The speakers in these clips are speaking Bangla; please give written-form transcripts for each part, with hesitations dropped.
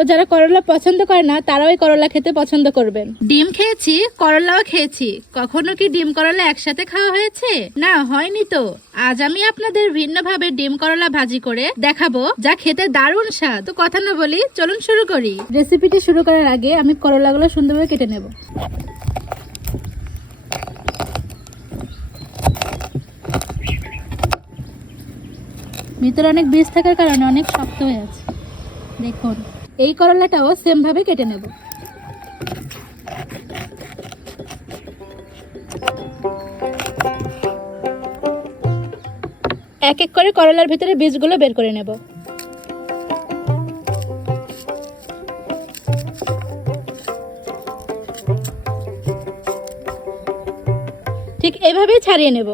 তো যারা করলা পছন্দ করে না তারাও এই করলা খেতে পছন্দ করবেন। ডিম খেয়েছি, করলাও খেয়েছি, কখনো কি ডিম করলা একসাথে খাওয়া হয়েছে? না, হয়নি। তো আজ আমি আপনাদের ভিন্নভাবে ডিম করলা ভাজি করে দেখাবো, যা খেতে দারুণ স্বাদ। তো কথা না বলি, চলুন শুরু করি। রেসিপিটি শুরু করার আগে আমি করলাগুলো সুন্দরভাবে কেটে নেব। ভিতরে অনেক বীজ থাকার কারণে অনেক শক্ত হয়ে আছে। দেখুন, এই করলাটাও সেম ভাবে কেটে নেব। এক এক করে করলার ভিতরে বীজগুলো বের করে নেব। ঠিক এভাবেই ছাড়িয়ে নেব।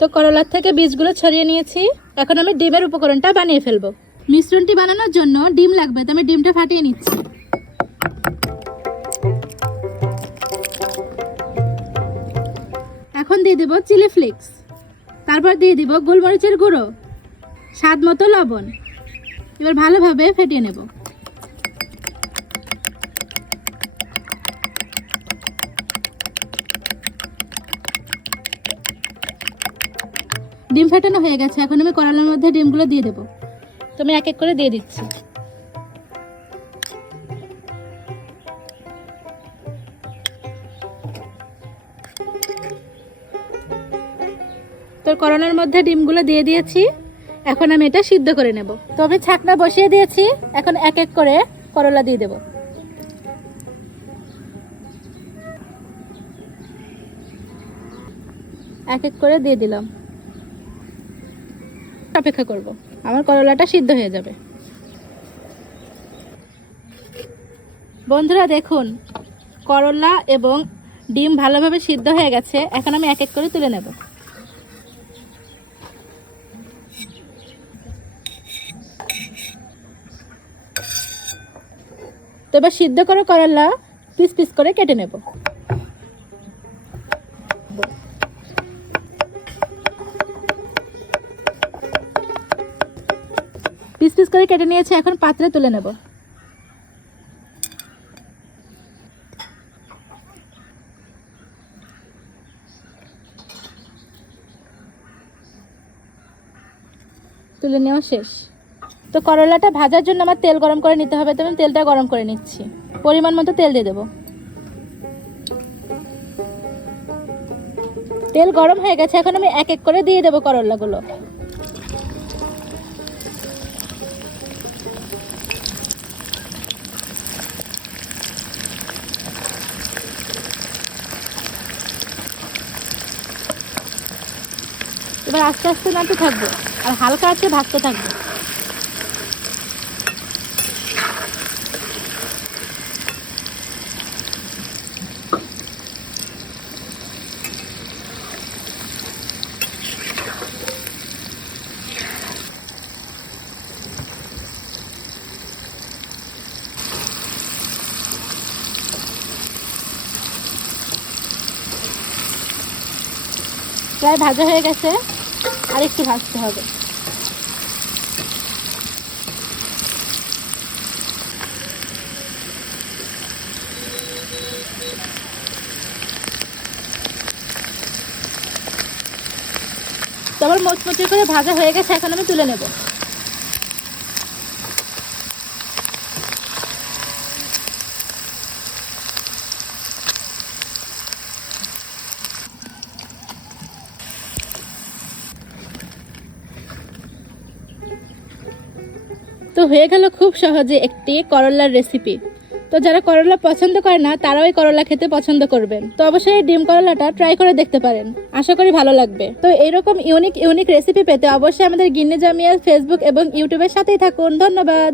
তো করলার থেকে বীজগুলো ছড়িয়ে নিয়েছি। এখন আমি ডিমের উপকরণটা বানিয়ে ফেলবো। মিশ্রণটি বানানোর জন্য ডিম লাগবে, তো আমি ডিমটা ফাটিয়ে নিচ্ছি। এখন দিয়ে দেব চিলি ফ্লেক্স, তারপর দিয়ে দিব গোলমরিচের গুঁড়ো, স্বাদ মতো লবণ। এবার ভালোভাবে ফেটিয়ে নেব। ডিম ফেটানো হয়ে গেছে। এখন আমি করলার মধ্যে ডিমগুলো দিয়ে দেবো। তো আমি এক এক করে দিয়ে দিচ্ছি। তো করলার মধ্যে ডিমগুলো দিয়ে দিয়েছি। এখন আমি এটা সিদ্ধ করে নেব। তো আমি ছাকনা বসিয়ে দিয়েছি। এখন এক এক করে করলা দিয়ে দেব। এক এক করে দিয়ে দিলাম। অপেক্ষা করব, আমার করলাটা সিদ্ধ হয়ে যাবে। বন্ধুরা দেখুন, করলা এবং ডিম ভালোভাবে সিদ্ধ হয়ে গেছে। এখন আমি এক এক করে তুলে নেব। তো এবার সিদ্ধ করে করলা পিস পিস করে কেটে নেব। পিস পিস করে কেটে নিয়েছি। এখন পাত্রে তুলে নেব। তুলে নেওয়া শেষ। তো করলাটা ভাজার জন্য আমার তেল গরম করে নিতে হবে। তো আমি তেলটা গরম করে নিচ্ছি। পরিমাণ মতো তেল দিয়ে দেব। তেল গরম হয়ে গেছে। এখন আমি এক এক করে দিয়ে দেব করলাগুলো। এবার আস্তে আস্তে নাড়তে থাকবো আর হালকা আঁচে ভাজতে থাকবো। প্রায় ভাজা হয়ে গেছে, আর একটু ভাজতে হবে। তারপর মুচমুচে করে ভাজা হয়ে গেছে। এখন আমি তুলে নেব। তো হয়ে গেল খুব সহজে একটি করলার রেসিপি। তো যারা করলা পছন্দ করে না তারাও এই করলা খেতে পছন্দ করবেন। তো অবশ্যই ডিম করলাটা ট্রাই করে দেখতে পারেন, আশা করি ভালো লাগবে। তো এরকম ইউনিক রেসিপি পেতে অবশ্যই আমাদের গিন্নি জামিয়া ফেসবুক এবং ইউটিউবের সাথেই থাকুন। ধন্যবাদ।